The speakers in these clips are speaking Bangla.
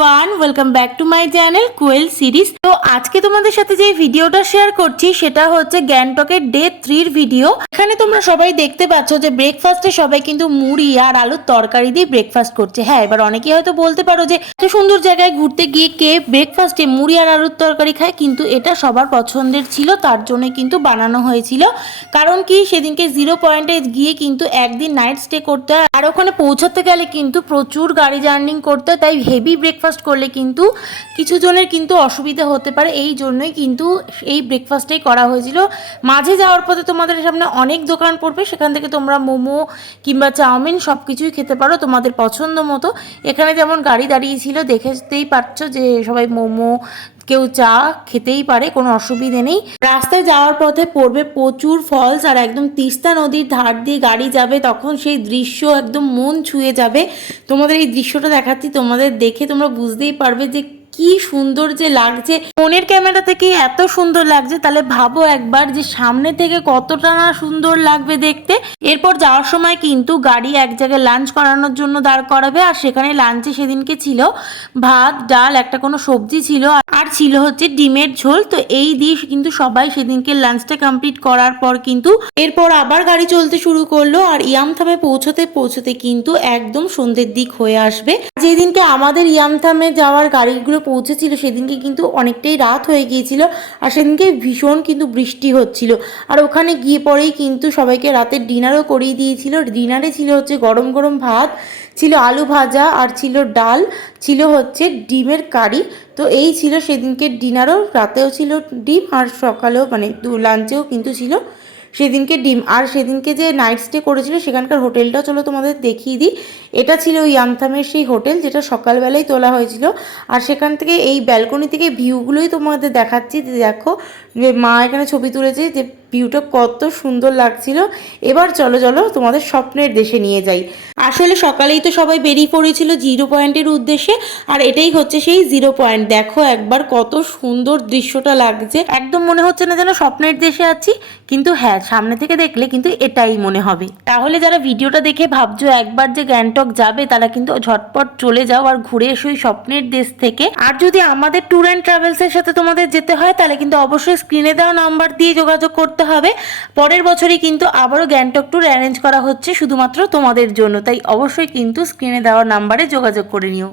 Everyone, welcome back to my channel Koel series. তো আজকে তোমাদের সাথে যে ভিডিওটা শেয়ার করছি সেটা হচ্ছে গ্যাংটকের ডে 3 ভিডিও। এখানে তোমরা সবাই দেখতে পাচ্ছ যে ব্রেকফাস্টে সবাই কিন্তু মুড়ি আর আলুর তরকারি দিয়ে ব্রেকফাস্ট করছে। হ্যাঁ, এবার অনেকেই হয়তো বলতে পারো যে এত সুন্দর জায়গায় ঘুরতে গিয়ে কে ব্রেকফাস্টে মুড়ি আর আলুর তরকারি খায়, কিন্তু এটা সবার পছন্দের ছিল, তার জন্য কিন্তু বানানো হয়েছিল। কারণ কি, সেদিনকে 0 পয়েন্টে গিয়ে কিন্তু একদিন নাইট স্টে করতে হয়, আর ওখানে পৌঁছাতে গেলে কিন্তু প্রচুর গাড়ি জার্নিং করতে হয়, তাই হেভি ব্রেকফাস্ট করলে কিন্তু কিছু জনের কিন্তু অসুবিধা হতে পারে। এই জন্যই কিন্তু এই ব্রেকফাস্টটাই করা হয়েছিল। মাঝে যাওয়ার পথে তোমাদের সামনে অনেক দোকান পড়বে, সেখান থেকে তোমরা মোমো কিংবা চাউমিন সব কিছুই খেতে পারো তোমাদের পছন্দ মতো। এখানে যেমন গাড়ি দাঁড়িয়েছিল, দেখতেই পাচ্ছ যে সবাই মোমো, কেউ চা খেতেই পারে, কোনো অসুবিধে নেই। রাস্তায় যাওয়ার পথে পড়বে প্রচুর ফলস, আর একদম তিস্তা নদীর ধার দিয়ে গাড়ি যাবে, তখন সেই দৃশ্য একদম মন ছুঁয়ে যাবে। তোমাদের এই দৃশ্যটা দেখাচ্ছি, তোমাদের দেখে তোমরা বুঝতেই পারবে যে কি সুন্দর যে লাগছে। ফোনের ক্যামেরা থেকে এত সুন্দর লাগছে, তাহলে ভাবো একবার যে সামনে থেকে কতটা না সুন্দর লাগবে দেখতে। এরপর যাওয়ার সময় কিন্তু গাড়ি এক জায়গায় লাঞ্চ করানোর জন্য দাঁড় করাবে, আর সেখানে লাঞ্চে সেদিনকে ছিল ভাত, ডাল, একটা কোনো সবজি ছিল, আর ছিল হচ্ছে ডিমের ঝোল। তো এই দিয়ে কিন্তু সবাই সেদিনকে লাঞ্চটা কমপ্লিট করার পর কিন্তু এরপর আবার গাড়ি চলতে শুরু করলো, আর ইয়ামথামে পৌঁছতে পৌঁছতে কিন্তু একদম সন্ধ্যের দিক হয়ে আসবে। যেদিনকে আমাদের ইয়ামথামে যাওয়ার গাড়িগুলো পৌঁছেছিল সেদিনকে কিন্তু অনেকটাই রাত হয়ে গিয়েছিল, আর সেদিনকে ভীষণ কিন্তু বৃষ্টি হচ্ছিল। আর ওখানে গিয়ে পরেই কিন্তু সবাইকে রাতের ডিনারও করিয়ে দিয়েছিল। ডিনারে ছিল হচ্ছে গরম গরম ভাত, ছিল আলু ভাজা, আর ছিল ডাল, ছিল হচ্ছে ডিমের কারি। তো এই ছিল সেদিনকে ডিনারও, রাতেও ছিল ডিম, আর সকালেও মানে লাঞ্চেও কিন্তু ছিল সেদিনকে ডিম। আর সেদিনকে যে নাইট স্টে করেছিল সেখানকার হোটেলটা চলো তোমাদের দেখিয়ে দিই। এটা ছিল ইয়ামথামের সেই হোটেল যেটা সকালবেলায় তোলা হয়েছিল, আর সেখান থেকে এই ব্যালকনি থেকে ভিউগুলোই তোমাদের দেখাচ্ছি। যে দেখো যে মা এখানে ছবি তুলেছে, যে ভিউটা কত সুন্দর লাগছিল। এবার চলো চলো তোমাদের স্বপ্নের দেশে নিয়ে যাই। আসলে সকালেই তো সবাই বেরিয়ে পড়েছিল 0 পয়েন্টের উদ্দেশ্যে, আর এটাই হচ্ছে সেই 0 পয়েন্ট। দেখো একবার কত সুন্দর দৃশ্যটা লাগছে, একদম মনে হচ্ছে না যেন স্বপ্নের দেশে আছি, কিন্তু হ্যাঁ, সামনে থেকে দেখলে কিন্তু এটাই মনে হবে। তাহলে যারা ভিডিওটা দেখে ভাবছো একবার যে গ্যাংটক যাবে, তারা কিন্তু ঝটপট চলে যাও আর ঘুরে এসো এই স্বপ্নের দেশ থেকে। আর যদি আমাদের ট্যুর অ্যান্ড ট্রাভেলস এর সাথে তোমাদের যেতে হয়, তাহলে কিন্তু অবশ্যই স্ক্রিনে দেওয়া নাম্বার দিয়ে যোগাযোগ করতে হবে। পরের বছরই কিন্তু আবারও গ্যাংটক ট্যুর অ্যারেঞ্জ করা হচ্ছে শুধুমাত্র তোমাদের জন্য, তাই অবশ্যই কিন্তু স্ক্রিনে দেওয়া নাম্বারে যোগাযোগ করে নিও।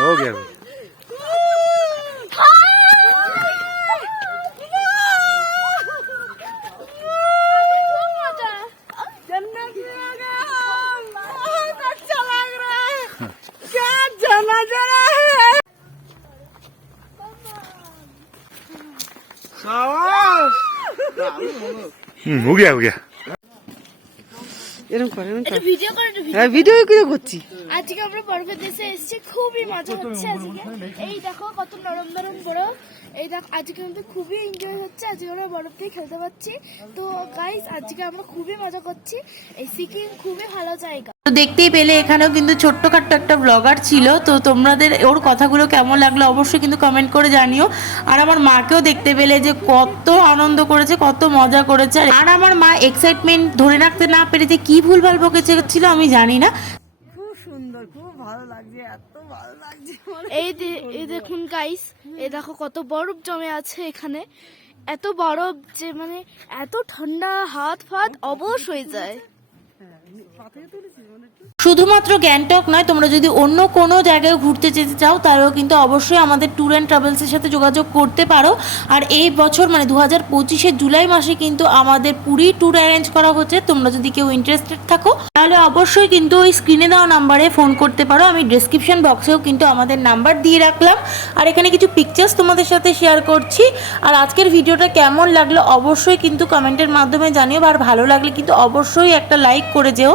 हो गया हो गया हो गया এরকম করে ভিডিও করে করছি। আজকে আমরা বরফের দেশে এসেছি, খুবই মজা হচ্ছে আজকে। এই দেখো কত নরম নরম বরফ, এই দেখো আজকে আমাদের খুবই এনজয় হচ্ছে। আজকে আমরা বরফ দিয়ে খেলতে পারছি। তো গাইস আজকে আমরা খুবই মজা করছি। এই সিকিম খুবই ভালো জায়গা। তো দেখতেই পেলে এখানেও কিন্তু ছোট্টখাট্ট একটা ব্লগার ছিল। তো তোমাদের ওর কথাগুলো কেমন লাগলো অবশ্যই কিন্তু কমেন্ট করে জানিও। আর আমার মাকেও দেখতে পেলে যে কত আনন্দ করেছে, কত মজা করেছে। আর আমার মা এক্সাইটমেন্ট ধরে রাখতে না পেরে যে কি ভুলভাল বকেছিল আমি জানি না। খুব সুন্দর, খুব ভালো লাগছে, এত ভালো লাগছে। এই দেখুন গাইস, এই দেখো কত বরফ জমে আছে এখানে। এত বরফ যে মানে এত ঠান্ডা, হাত ফাত অবশ হয়ে যায়। শুধুমাত্র গ্যাংটক নয়, তোমরা যদি অন্য কোনো জায়গায় ঘুরতে যেতে চাও তাহলেও কিন্তু অবশ্যই আমাদের ট্যুর অ্যান্ড ট্রাভেলসের সাথে যোগাযোগ করতে পারো। আর এই বছর মানে 2025-এর জুলাই মাসে কিন্তু আমাদের পুরী ট্যুর অ্যারেঞ্জ করা হচ্ছে। তোমরা যদি কেউ ইন্টারেস্টেড থাকো তাহলে অবশ্যই কিন্তু ওই স্ক্রিনে দেওয়া নাম্বারে ফোন করতে পারো। আমি ডেসক্রিপশন বক্সেও কিন্তু আমাদের নাম্বার দিয়ে রাখলাম, আর এখানে কিছু পিকচার্স তোমাদের সাথে শেয়ার করছি। আর আজকের ভিডিওটা কেমন লাগলো অবশ্যই কিন্তু কমেন্টের মাধ্যমে জানিও, আর ভালো লাগলে কিন্তু অবশ্যই একটা লাইক করে যেও।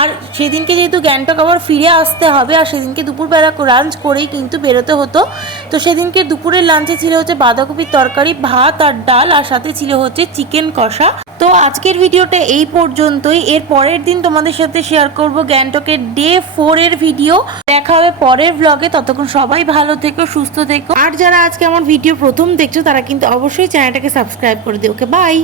আর সেদিনকে যেহেতু গ্যাংটক আবার ফিরে আসতে হবে, আর সেদিনকে দুপুরবেলা লাঞ্চ করেই কিন্তু বেরোতে হতো। তো সেদিনকে দুপুরের লাঞ্চে ছিল হচ্ছে বাঁধাকপির তরকারি, ভাত আর ডাল, আর সাথে ছিল হচ্ছে চিকেন কষা। তো আজকের ভিডিওটা এই পর্যন্তই। এর পরের দিন তোমাদের সাথে শেয়ার করব গ্যাংটকের ডে 4 এর ভিডিও। দেখা হবে পরের ব্লগে, ততক্ষণ সবাই ভালো থেকো, সুস্থ থেকো। আর যারা আজকে আমার ভিডিও প্রথম দেখছো তারা কিন্তু অবশ্যই চ্যানেলটাকে সাবস্ক্রাইব করে দিও। ওকে, বাই।